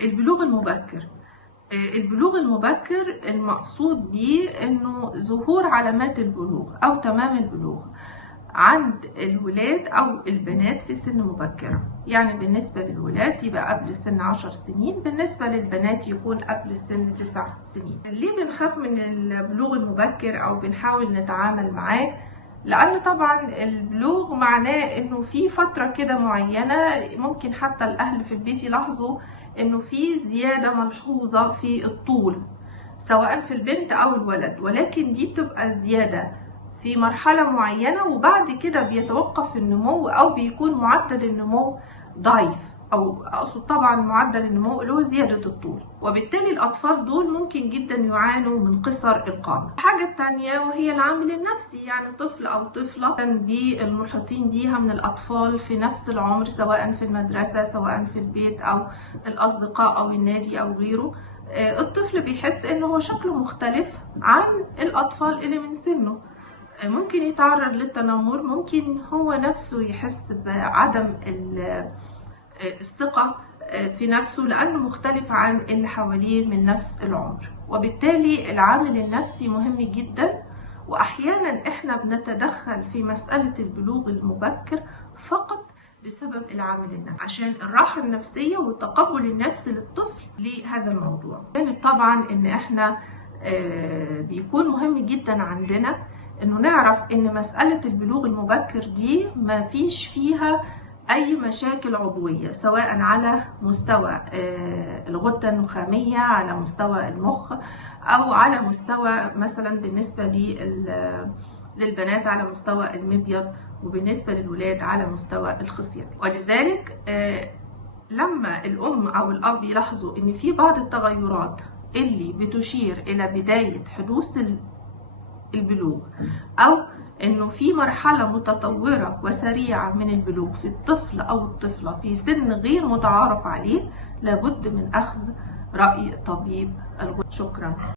البلوغ المبكر. البلوغ المبكر المقصود به انه ظهور علامات البلوغ او تمام البلوغ عند الولاد او البنات في سن مبكرة. يعني بالنسبة للولاد يبقى قبل سن 10 سنين، بالنسبة للبنات يكون قبل سن 9 سنين. ليه بنخاف من البلوغ المبكر او بنحاول نتعامل معاه؟ لأن طبعا البلوغ معناه انه في فترة كده معينة، ممكن حتى الأهل في البيت يلاحظوا انه في زيادة ملحوظة في الطول سواء في البنت او الولد، ولكن دي بتبقى زيادة في مرحلة معينة وبعد كده بيتوقف النمو او بيكون معدل النمو ضعيف، او اقصد طبعا معدل النمو اللي هو زيادة الطول، وبالتالي الاطفال دول ممكن جدا يعانوا من قصر القامة. الحاجة التانية وهي العامل النفسي، يعني طفل او طفلة بالمحيطين بيها من الاطفال في نفس العمر سواء في المدرسة سواء في البيت او الاصدقاء او النادي او غيره، الطفل بيحس انه هو شكله مختلف عن الاطفال اللي من سنه، ممكن يتعرض للتنمر، ممكن هو نفسه يحس بعدم الثقة في نفسه لأنه مختلف عن اللي حواليه من نفس العمر. وبالتالي العامل النفسي مهم جدا، وأحيانا إحنا بنتدخل في مسألة البلوغ المبكر فقط بسبب العامل النفسي عشان الراحة النفسية والتقبل النفسي للطفل لهذا الموضوع. كانت طبعا إن إحنا بيكون مهم جدا عندنا إنه نعرف إن مسألة البلوغ المبكر دي ما فيش فيها أي مشاكل عضوية، سواء على مستوى الغدة النخامية، على مستوى المخ، أو على مستوى مثلا بالنسبة للبنات على مستوى المبيض، وبالنسبة للولاد على مستوى الخصية. ولذلك لما الأم أو الأب يلاحظوا إن في بعض التغيرات اللي بتشير إلى بداية حدوث البلوغ، أو إنه في مرحلة متطورة وسريعة من البلوغ في الطفل أو الطفلة في سن غير متعارف عليه، لابد من أخذ رأي طبيب الغدة. شكرا.